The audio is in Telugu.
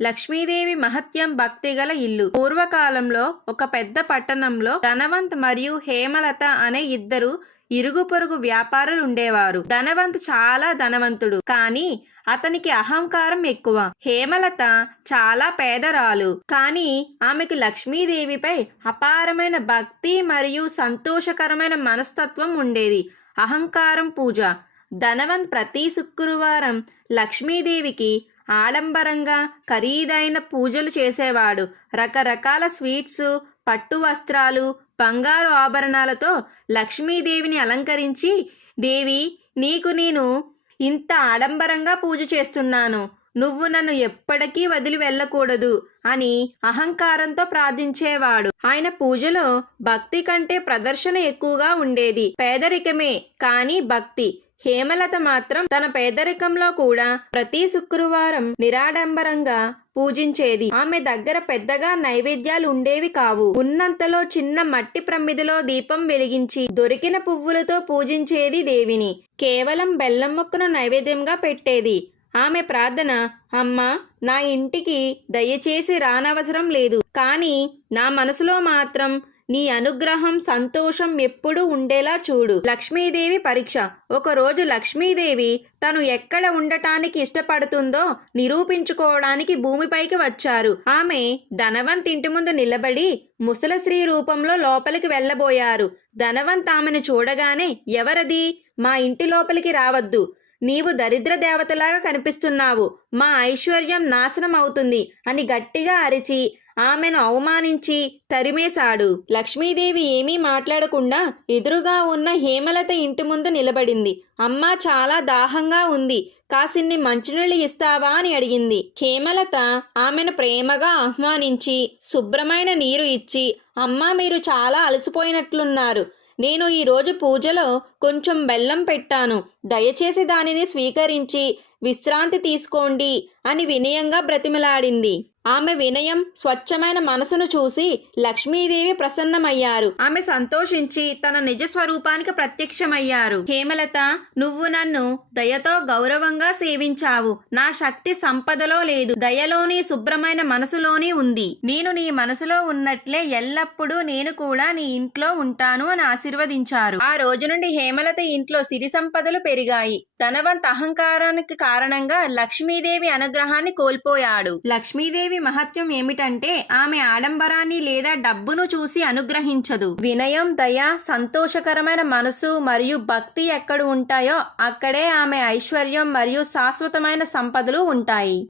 లక్ష్మీదేవి మహత్యం భక్తిగల ఇల్లు. పూర్వకాలంలో ఒక పెద్ద పట్టణంలో ధనవంత్ మరియు హేమలత అనే ఇద్దరు ఇరుగు పొరుగు వ్యాపారులు ఉండేవారు ధనవంత్ చాలా ధనవంతుడు కానీ అతనికి అహంకారం ఎక్కువ. హేమలత చాలా పేదరాలు కానీ ఆమెకు లక్ష్మీదేవిపై అపారమైన భక్తి మరియు సంతోషకరమైన మనస్తత్వం ఉండేది. అహంకారం పూజ. ధనవంత్ ప్రతి శుక్రవారం లక్ష్మీదేవికి ఆడంబరంగా ఖరీదైన పూజలు చేసేవాడు. రకరకాల స్వీట్స్ పట్టు వస్త్రాలు బంగారు ఆభరణాలతో లక్ష్మీదేవిని అలంకరించి దేవి నీకు నేను ఇంత ఆడంబరంగా పూజ చేస్తున్నాను. నువ్వు నన్ను ఎప్పటికీ వదిలి వెళ్ళకూడదు అని అహంకారంతో ప్రార్థించేవాడు. ఆయన పూజలో భక్తి కంటే ప్రదర్శన ఎక్కువగా ఉండేది. పేదరికమే కానీ భక్తి. హేమలత మాత్రం తన పేదరికంలో కూడా ప్రతి శుక్రవారం నిరాడంబరంగా పూజించేది. ఆమె దగ్గర పెద్దగా నైవేద్యాలు ఉండేవి కావు. ఉన్నంతలో చిన్న మట్టి ప్రమిదిలో దీపం వెలిగించి దొరికిన పువ్వులతో పూజించేది దేవిని. కేవలం బెల్లం మొక్కను నైవేద్యంగా పెట్టేది. ఆమె ప్రార్థన అమ్మా నా ఇంటికి దయచేసి రానవసరం లేదు. కానీ నా మనసులో మాత్రం నీ అనుగ్రహం సంతోషం ఎప్పుడూ ఉండేలా చూడు. లక్ష్మీదేవి పరీక్ష. ఒకరోజు లక్ష్మీదేవి తను ఎక్కడ ఉండటానికి ఇష్టపడుతుందో నిరూపించుకోవడానికి భూమిపైకి వచ్చారు. ఆమె ధనవంత్ ఇంటి ముందు నిలబడి ముసలశ్రీ రూపంలో లోపలికి వెళ్ళబోయారు. ధనవంత్ ఆమెను చూడగానే ఎవరది? మా ఇంటి లోపలికి రావద్దు. నీవు దరిద్ర దేవతలాగా కనిపిస్తున్నావు. మా ఐశ్వర్యం నాశనం అవుతుంది అని గట్టిగా అరిచి ఆమెను అవమానించి తరిమేశాడు. లక్ష్మీదేవి ఏమీ మాట్లాడకుండా ఎదురుగా ఉన్న హేమలత ఇంటి ముందు నిలబడింది. అమ్మ చాలా దాహంగా ఉంది. కాసిన్ని మంచినీళ్ళు ఇస్తావా అని అడిగింది. హేమలత ఆమెను ప్రేమగా ఆహ్వానించి శుభ్రమైన నీరు ఇచ్చి అమ్మ మీరు చాలా అలసిపోయినట్లున్నారు. నేను ఈరోజు పూజలో కొంచెం బెల్లం పెట్టాను. దయచేసి దానిని స్వీకరించి విశ్రాంతి తీసుకోండి అని వినయంగా బ్రతిమలాడింది. ఆమె వినయం స్వచ్ఛమైన మనసును చూసి లక్ష్మీదేవి ప్రసన్నమయ్యారు. ఆమె సంతోషించి తన నిజ స్వరూపానికి ప్రత్యక్షమయ్యారు. హేమలత నువ్వు నన్ను దయతో గౌరవంగా సేవించావు. నా శక్తి సంపదలో లేదు. దయలోని శుభ్రమైన మనసులోని ఉంది. నేను నీ మనసులో ఉన్నట్లే ఎల్లప్పుడూ నేను కూడా నీ ఇంట్లో ఉంటాను అని ఆశీర్వదించారు. ఆ రోజు నుండి హేమలత ఇంట్లో సిరి సంపదలు పెరిగాయి. ధనవంత్ అహంకారానికి కారణంగా లక్ష్మీదేవి అనుగ్రహాన్ని కోల్పోయాడు. లక్ష్మీదేవి మహత్యం ఏమిటంటే ఆమె ఆడంబరాన్ని లేదా డబ్బును చూసి అనుగ్రహించదు. వినయం దయ సంతోషకరమైన మనసు మరియు భక్తి ఎక్కడ ఉంటాయో అక్కడే ఆమె ఐశ్వర్యం మరియు శాశ్వతమైన సంపదలు ఉంటాయి.